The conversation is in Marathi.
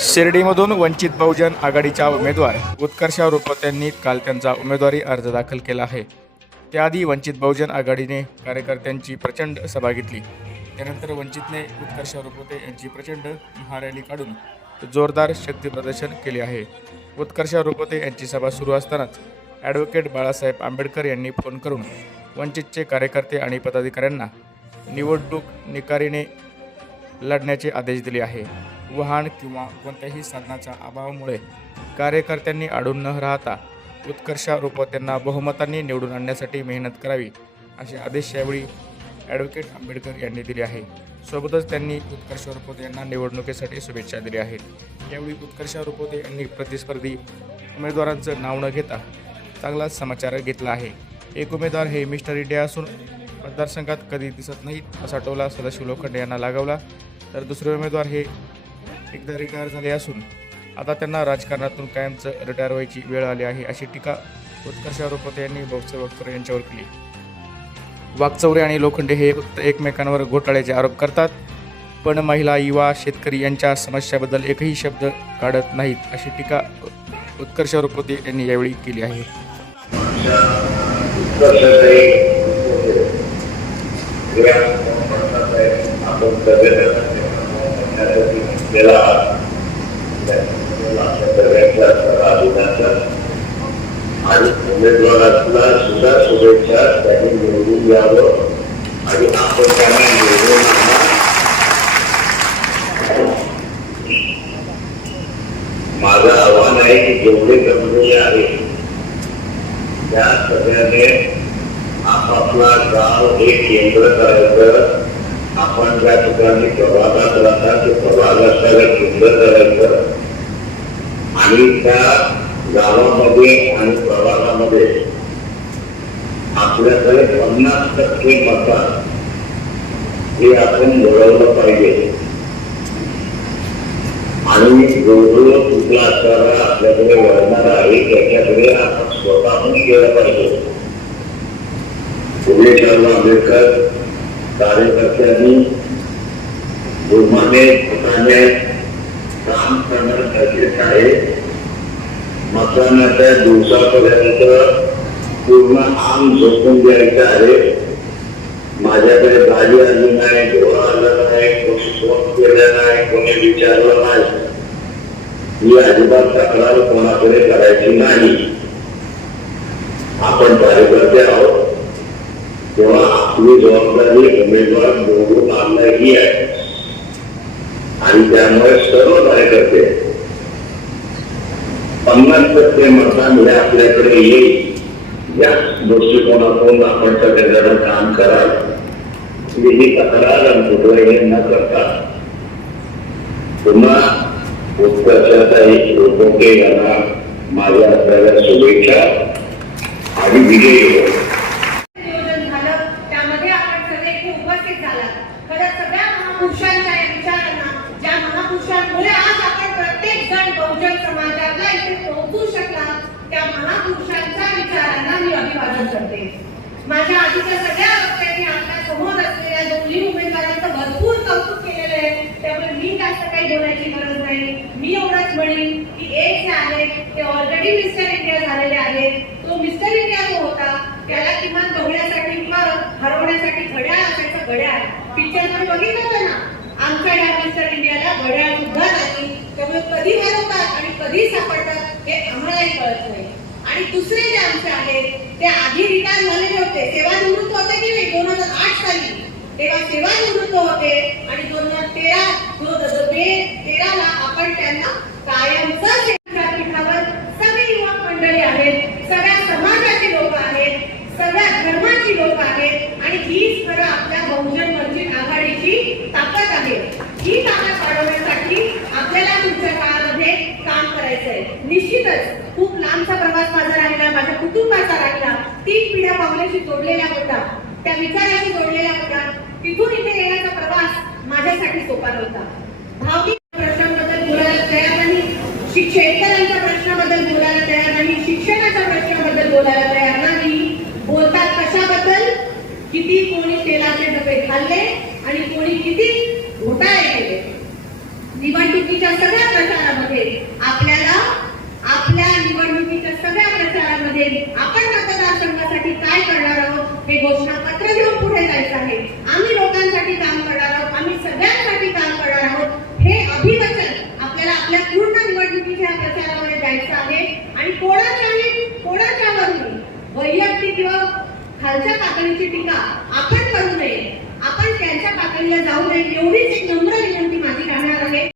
शिर्डीमधून वंचित बहुजन आघाडीच्या उमेदवार उत्कर्ष रुपत यांनी काल त्यांचा उमेदवारी अर्ज दाखल केला आहे. त्याआधी वंचित बहुजन आघाडीने कार्यकर्त्यांची प्रचंड सभा घेतली. त्यानंतर वंचितने उत्कर्ष रुपते यांची प्रचंड महारॅली काढून जोरदार शक्ती प्रदर्शन केले आहे. उत्कर्ष रुपते यांची सभा सुरू असतानाच ॲडव्होकेट बाळासाहेब आंबेडकर यांनी फोन करून वंचितचे कार्यकर्ते आणि पदाधिकाऱ्यांना निवडणूक निकारीने लढण्याचे आदेश दिले आहे. वाहन किंवा कोणत्याही साधनाच्या अभावामुळे कार्यकर्त्यांनी अडून न राहता उत्कर्ष त्यांना बहुमतांनी निवडून आणण्यासाठी मेहनत करावी असे आदेश यावेळी ॲडव्होकेट आंबेडकर यांनी दिले आहे. सोबतच त्यांनी उत्कर्ष रुपोते यांना निवडणुकीसाठी शुभेच्छा दिल्या आहेत. यावेळी उत्कर्ष रुपोते यांनी प्रतिस्पर्धी उमेदवारांचं नाव न घेता चांगलाच समाचार घेतला आहे. एक उमेदवार हे मिस्टर इंडिया असून मतदारसंघात कधी दिसत नाहीत असा टोला सदाशिव लोखंडे यांना लागवला. तर दुसरे उमेदवार हे एकदा रिटायर झाले असून आता त्यांना राजकारणातून कायमचं रिटायर व्हायची वेळ आली आहे अशी टीका उत्कर्ष रुपते यांनी भाऊसाहेब वागचौरे यांच्यावर केली. वाकचौरे आणि लोखंडे हे फक्त एकमेकांवर घोटाळ्याचे आरोप करतात पण महिला युवा शेतकरी यांच्या समस्याबद्दल एकही शब्द काढत नाहीत अशी टीका उत्कर्ष रुपते यांनी यावेळी केली आहे. आपण सगळ्यासाठी केला सगळ्यांच्या अभिनंदन आणि उमेदवाराला सुद्धा शुभेच्छा त्यांनी निवडून यावं आणि आपण त्यांना निवडून माझं आव्हान आहे की जेवढे कंपनी आहे त्या सगळ्याने आपापला गाव हे केंद्र करायचं. आपण ज्या ठिकाणी प्रभागात राहतात ते असायला झालं करायचं. आणि त्या गावामध्ये आणि प्रभागामध्ये आपल्याकडे पन्नास टक्के मतदान हे आपण मिळवलं पाहिजे. आणि जवळजवळ कुठला असणारा आपल्याकडे वळणार आहे त्याच्याकडे आपण स्वतःहून गेलं पाहिजे. पुणेकरांना आंबेडकर कार्यकर्त्यांनी जोमाने पोटाने काम करणं गरजेचं आहे. मतदानाच्या दिवसापर्यंत पूर्ण आम झोपून द्यायचं आहे. माझ्याकडे भाजी आली नाही गोळा आला नाही कोणी फोन केला नाही कोणी विचारलं नाही. ही अजिबात तक्रार कोणाकडे करायची नाही. आपण कार्यकर्ते आहोत. तेव्हा तुम्ही जबाबदारी उमेदवार निवडून आणणं ही आहे आणि त्यामुळे सर्व कार्यकर्ते पन्नास टक्के मतदान हे आपल्याकडे येईल या दृष्टिकोनातून आपण सगळ्यांना काम कराल की ही तक्रार आणि कुठलाही न करता पुन्हा उत्कर्षाचा एक लोकोके यांना माझ्या आपल्याला शुभेच्छा आणि विजयी हो नियोजन झालं त्यामध्ये आपण सगळे इथे खरं सगळ्या महापुरुषांच्या या विचारांना ज्या महापुरुषांमुळे आज आपण प्रत्येक जण बहुजन समाजाला इथे पोहोचू शकला त्या महापुरुषांच्या विचारांना मी अभिवादन करते. माझ्या आधीच्या सगळ्या वक्त्यांनी आपल्यासमोर असलेल्या दोन्ही उमेदवारांचं भरपूर कौतुक केलेलं आहे. त्यामुळे मी जास्त काही बोलायची गरज नाही. मी एवढंच म्हणेन की एक जे आहे ते ऑलरेडी मिस्टर इंडिया झालेले आहेत. तो मिस्टर इंडिया जो होता त्याला किमान बघण्यासाठी किंवा हरवण्यासाठी घड्याळ असायचं घड्याळ. पिक्चर वर बघितलं होतं ना? आमच्या या मिस्टर इंडियाला घड्याळ सुद्धा नाही. त्यामुळे कधी हरवतात आणि कधी सापडतात हे आम्हालाही कळत नाही. आणि दुसरे जे आमचे आहेत ते आधी रिटायर झालेले होते. सेवानिवृत्त होते की नाही? दोन हजार आठ साली. तेव्हा सेवानिवृत्त होते आणि दोन हजार तेरा दोन हजार तेराला आपण त्यांना कायमच विद्यापीठावर सगळी युवक मंडळी आहेत सगळ्या समाजाची लोक आहेत सगळ्या धर्माची लोक आहेत आणि ही खरं आपल्या बहुजन वंचित आघाडीची ताकद आहे ही ताकद वाढवण्यासाठी आपल्याला तुमच्या काळामध्ये काम करायचं आहे निश्चितच खूप लांबचा प्रवास माझा राहिला माझ्या कुटुंबाचा राहिला तीन पिढ्या जोडलेल्या होता. त्या विचाराशी जोडलेल्या होता. तिथून इथे येण्याचा प्रवास माझ्यासाठी सोपा नव्हता. भावनिक प्रश्नाबद्दल बोलायला तयार नाही. शेतकऱ्यांच्या प्रश्नाबद्दल बोलायला तयार नाही. शिक्षणाच्या प्रश्नाबद्दल बोलायला तयार नाही. बोलतात कशाबद्दल? किती कोणी तेलाचे डबे खाल्ले आणि कोणी किती घोटाळे केले? निवडणुकीच्या सगळ्या प्रचारामध्ये आपल्याला आपल्या निवडणुकीच्या सगळ्या प्रचारामध्ये आपण मतदार काय करणार आहोत हे घोषणापत्र घेऊन पुढे जायचं आहे. आम्ही लोकांसाठी काम करणार आहोत आम्ही सगळ्यांसाठी काम करणार आहोत. हे अभिवचन आपल्याला आपल्या पूर्ण निवडणुकीच्या प्रचारामध्ये द्यायचं आहे. आणि कोणाच्याही कोणाच्यावरही वैयक्तिक किंवा खालच्या पातळीची टीका आपण करू नये. आपण त्यांच्या पातळीला जाऊ नये एवढीच एक नम्र